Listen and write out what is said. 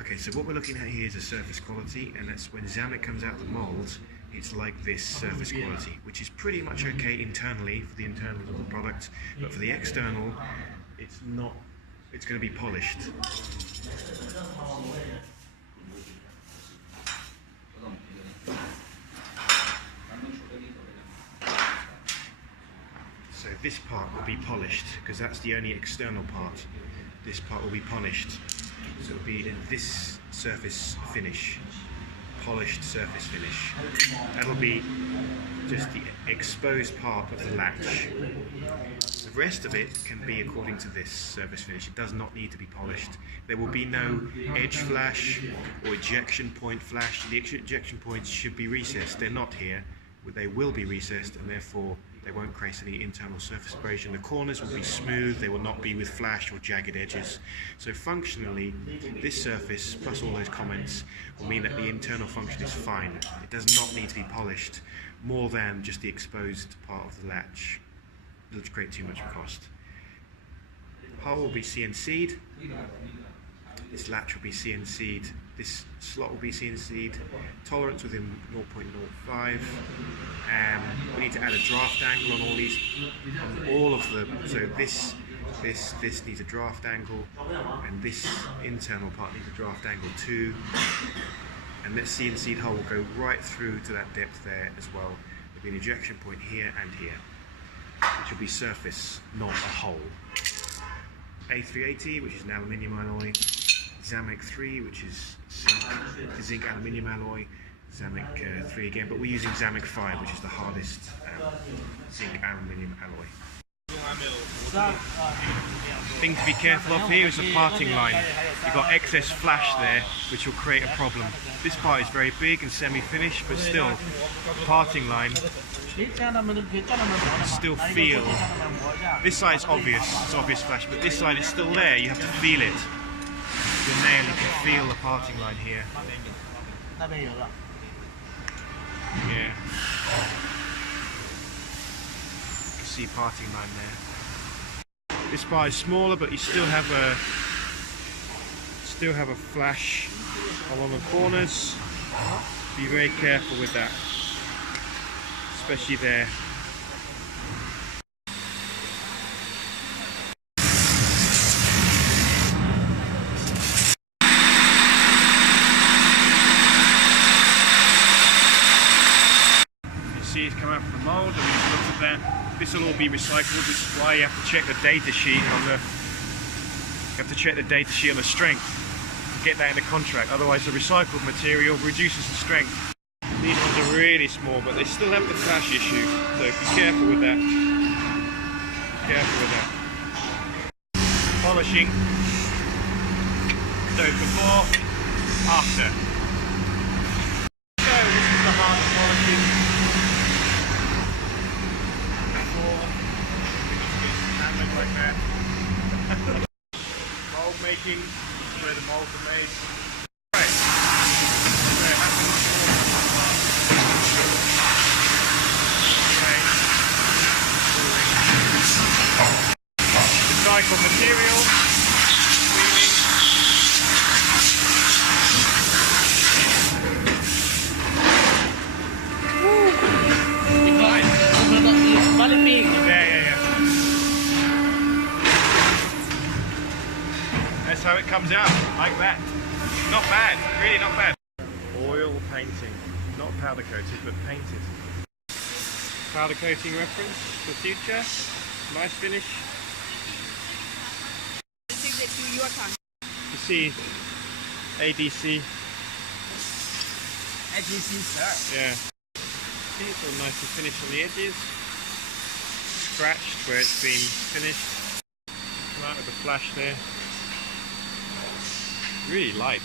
Okay, so what we're looking at here is a surface quality, and that's when Zamek comes out of the mould, it's like this surface quality, which is pretty much okay internally for the internals of the product, but for the external, it's not. It's going to be polished. So this part will be polished because that's the only external part. This part will be polished. So it'll be in this surface finish, polished surface finish. That'll be just the exposed part of the latch. The rest of it can be according to this surface finish. It does not need to be polished. There will be no edge flash or ejection point flash. The ejection points should be recessed. They're not here. They will be recessed, and therefore they won't create any internal surface abrasion. The corners will be smooth. They will not be with flash or jagged edges. So functionally, this surface, plus all those comments, will mean that the internal function is fine. It does not need to be polished more than just the exposed part of the latch. It'll create too much cost. Hull will be CNC'd. This latch will be CNC'd. This slot will be CNC'd. Tolerance within 0.05. We need to add a draft angle on all these, on all of the. So this needs a draft angle, and this internal part needs a draft angle too. And this CNC'd hull will go right through to that depth there as well. There'll be an ejection point here and here, which will be surface, not a hole. A380, which is an aluminium alloy. Zamek 3, which is zinc aluminium alloy. Zamek 3 again, but we're using Zamek 5, which is the hardest zinc aluminium alloy. Thing to be careful of here is the parting line. You've got excess flash there, which will create a problem. This part is very big and semi-finished, but still, the parting line, you can still feel. This side is obvious, it's obvious flash, but this side is still there, you have to feel it. Your nail, you can feel the parting line here. Yeah. You can see parting line there. This part is smaller, but you still have a flash along the corners. Be very careful with that, especially there. See it's come out from the mould, and we just looked at that. This will all be recycled. This is why you have to check the data sheet on the. You have to check the data sheet on the strength and get that in the contract. Otherwise, the recycled material reduces the strength. These ones are really small, but they still have the flash issue. So be careful with that. Be careful with that. Polishing. So before, after. So this is the harder polishing. Like that. Mold making, where the molds are made. Right. So it happens. Recycled material. Cleaning. Yeah. That's how it comes out, like that. Not bad, really not bad. Oil painting, not powder coated, but painted. Powder coating reference for future. Nice finish. You see ADC. ADC, sir. Yeah. See, it's all nicely finished on the edges. Scratched where it's been finished. Come out with the flash there. Really light.